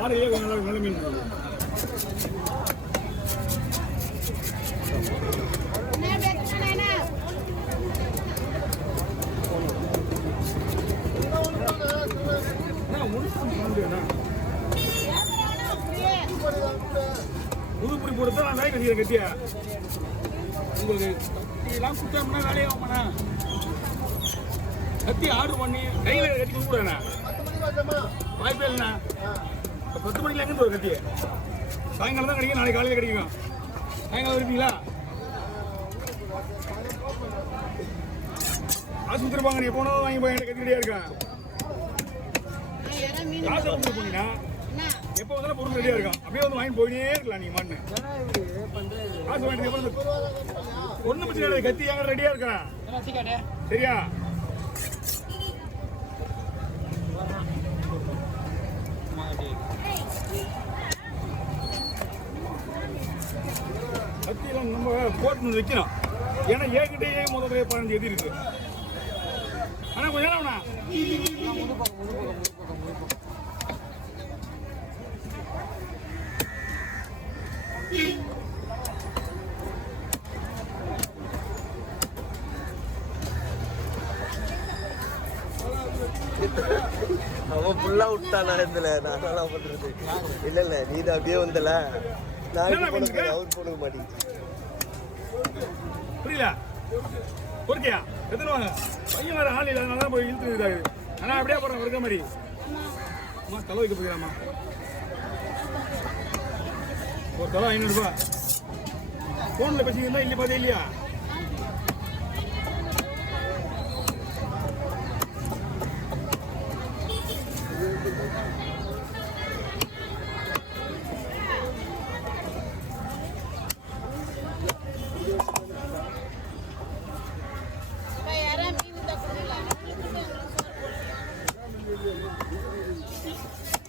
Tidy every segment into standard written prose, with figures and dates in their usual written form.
பாறையே நல்ல மீன் இருக்குது. புதுப்படி போடுறதா நான் வேலை கட்டிக்கிறேன் கட்டியா உங்களுக்கு இதெல்லாம் கொடுத்தோம்னா வேலையாகுமாண்ணா கத்தி ஆர்டர் பண்ணி கையில் கட்டி கொடுக்குறேண்ணா வாய்ப்பே இல்லைண்ணா 10 மணிக்கு எங்கே ஒரு கத்தி சாயங்காலம் தான் கிடைக்கும் நாளைக்கு காலையில் கிடைக்கும் சாயங்காலம் இருப்பீங்களா ஆஸ்பத்திரி போங்க நீ போனதும் வாங்கி போய் கத்தி ரெடியாக இருக்கேன் காசை கொடுத்து போனீங்கன்னா எப்போ வந்தாலும் பொருள் ரெடியாக இருக்கும் அப்படியே வந்து வாங்கி போயிட்டே இருக்கலாம் நீங்கள் மண்ணு காசு வாங்கிட்டு ஒன்றும் பிரச்சனை இல்லை கத்தி எங்க ரெடியாக இருக்கேன் சரியா கத்தியெல்லாம் நம்ம போட்டு வைக்கணும் ஏன்னா ஏகிட்டே முதல்ல 15 எதி இருக்கு ஆனால் கொஞ்சம் நேரம்ண்ணா அவன் ஃபுல்லா விட்டானா இதுல நான் என்ன பண்றது இல்ல நீ தான் அப்படியே வந்தல நான் அவர் போட மாட்டேங்குது புரியல பொறுக்கியா எத்தனை வாங்க பையன் வேற ஆள் இல்லாதனால தான் போய் இழுத்து இதாகுது ஆனால் அப்படியே போகிறேன் இருக்க மாதிரி அம்மா தலை வைக்க போகிறாம்மா ஒரு தலை 500 ரூபா ஃபோனில் பேசிக்கிறதா இல்லை பார்த்தே இல்லையா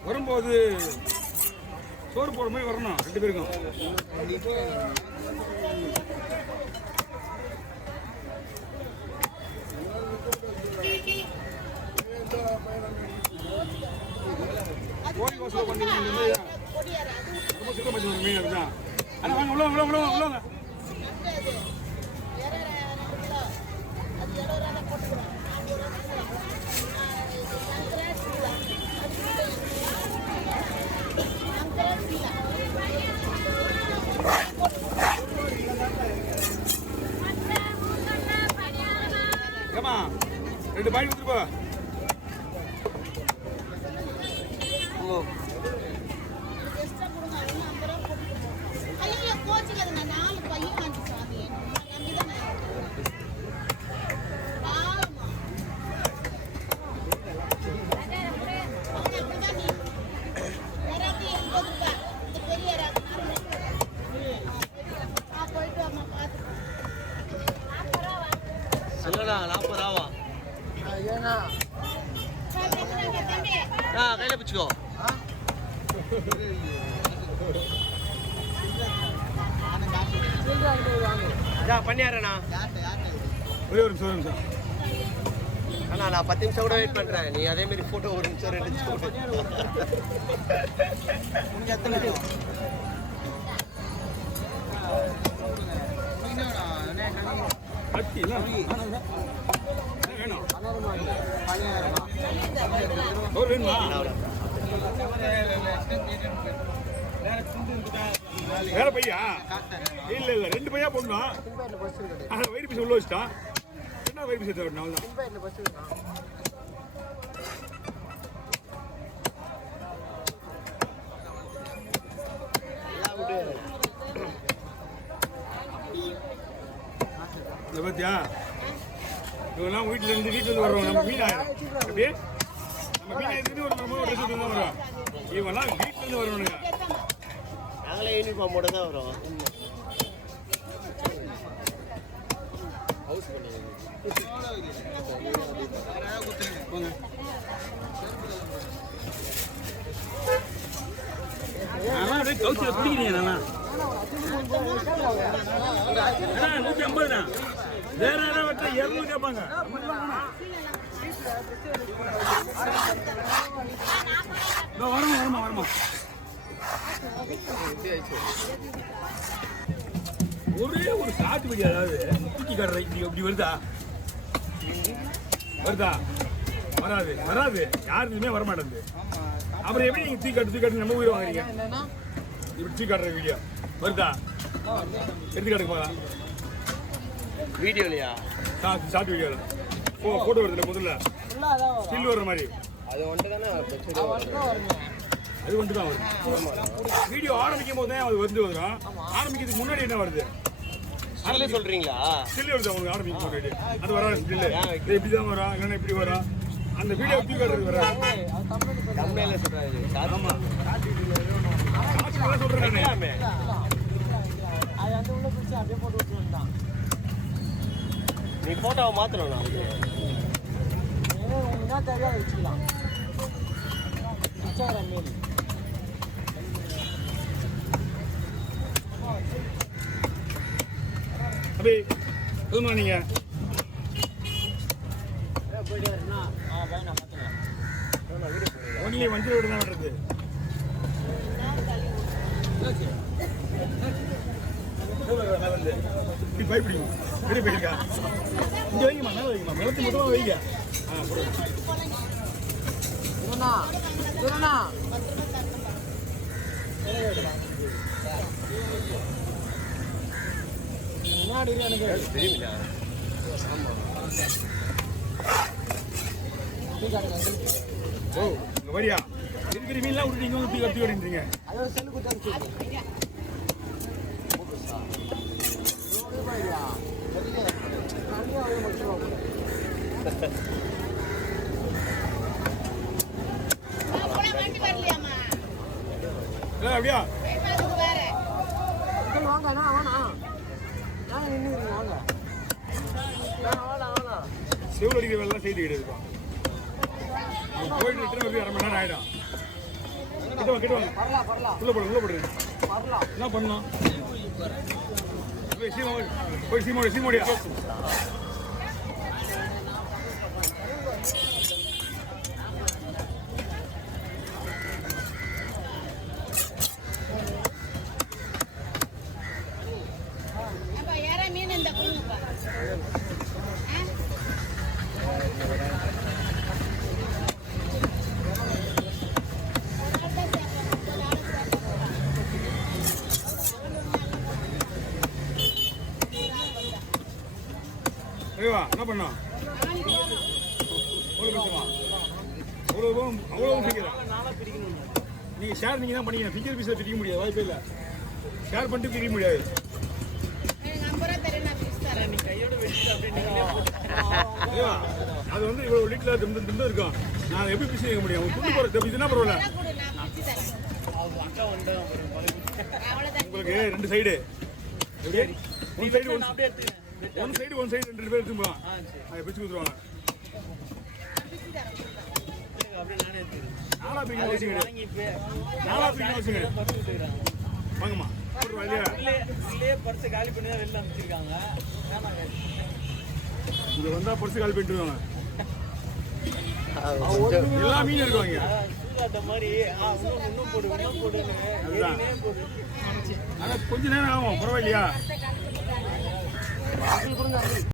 வரும்போது சோறு போடுற மாதிரி வரணும் 2 பேருக்கும் கோழி வாசல் பண்ணி ரொம்ப சுத்தம் பண்ணி மீன் அதுதான் ஆனால் வாங்க உள்ள ஏமா 2 பாய் கொடுத்துருப்பா சொல்லடா 40 ரூபாவா ஐயனா கையில பிடிச்சுக்கோ பண்ணியாரண்ணா ஒரே ஒரு நிமிஷம் அண்ணா நான் 10 நிமிஷம் கூட வெயிட் பண்றேன் நீ அதே மாதிரி போட்டோ 1 நிமிஷம் 2 நிமிஷம் வேற பையா இல்ல 2 பையா போடணும் வயிறு பீஸ் உள்ள வச்சுட்டான் என்ன வயிறு பீஸ் தேவை பத்தியா இவெல்லாம் வீட்டிலேருந்து வர்றோம் நம்ம மீன் ஆயிடும் அப்படியே நம்ம மீன் ஆயிடுச்சு ஒரு நம்ம ட்ரெஸ் தான் வரோம் இவெல்லாம் வீட்டிலேருந்து வரணுங்க நாங்களே யூனிஃபார்மோட தான் வரோம் ஹவுஸ் பண்ணி அப்படியே கவுச்சியில் பிடிக்கிறீங்க நானா 150 தான் வேற யாராவது வெட்ட 200 கேட்பாங்க வருமா ஒரே ஒரு ஷார்ட் வீடியோ அதாவது தூக்கி காட்டுற இப்படி வருதா வராது யாருக்குமே வர மாட்டேங்குது. அப்புறம் எப்படி நீங்க தூக்கி காட்டு நம்ம உயிரை வாங்குறீங்க? இப்படி தூக்கி காட்டுற வீடியோ வருதா? எடுத்து காட்டுப்பா வீடியோலையா? ஷார்ட் வீடியோல போட்டோ வருதுல முதல்ல ஸ்டில் வர்ற மாதிரி அது ஒன்று தானே அது வந்து தான் வருது. வீடியோ ஆரம்பிக்கும் போது தான் அது வந்து வரும். ஆரம்பிக்கிறதுக்கு முன்னாடி என்ன வருது? ஸ்டில் சொல்றீங்களா? ஸ்டில் வருது உங்களுக்கு ஆரம்பிக்கும் முன்னாடி. அது வராது ஸ்டில். இது இப்படி தான் வரும், இல்லைன்னா இப்படி வரும். அந்த வீடியோ தூக்கி காட்டுறது வராது. கம்மியில சொல்றாரு. ஆமா சொல்றேன் நானே. நீ போட்டோவை மாத்தணும். அப்படி எதுமா நீங்க ஒன்லி வண்டி ரோடு தான் வருது. பயப்பிடிக்கும் பெரிய போயிருக்கா இங்க வைங்கம்மா, மேலே வைங்கம்மா, நிலத்து மொத்தமாக வைங்க. தெரியுமில்ல? ஓ இங்க வரியா? இருக்கிற மீன்லாம் விட்டுட்டீங்க வந்து கப்பி ஓடின்றீங்க. அப்படியா செவ்வளோ அடிக்கிற வேலை செய்து கிடையாதுப்பா. போயிட்டு ரிட்டர்ன் வந்து 1/2 மணி நேரம் ஆயிடும். கிட்ட வாங்க உள்ள போடுறது என்ன பண்ணலாம்? போய் சீமோடியா என்ன பண்ணோம்? அவ்வளோ பிடிக்கிறேன். நீங்கள் ஷேர் நீங்கள் தான் பண்ணிக்கிறேன். ஃபிங்கர் பீஸில் பிடிக்க முடியாது, வாய்ப்பே இல்லை. ஷேர் பண்ணிட்டு பிடிக்க முடியாது. அது வந்து இவ்வளோ லிட்டில் திண்டு இருக்கும். நான் எப்படி பிடிச்சி வைக்க முடியும்? துண்டு போகிற இது என்ன பரவாயில்ல. உங்களுக்கு 2 சைடு ஒன் சைடு 2 பேர் எடுத்துப்போம். அதை பிடிச்சி கொடுத்துருவாங்க. நாலா பிடிக்க வச்சுங்க வாங்கம்மா இங்க வந்தா பர்ஸ் காலி பண்ணிட்டு எல்லா மீன் இருக்குவாங்க. ஆனா கொஞ்ச நேரம் ஆகும், பரவாயில்லையா?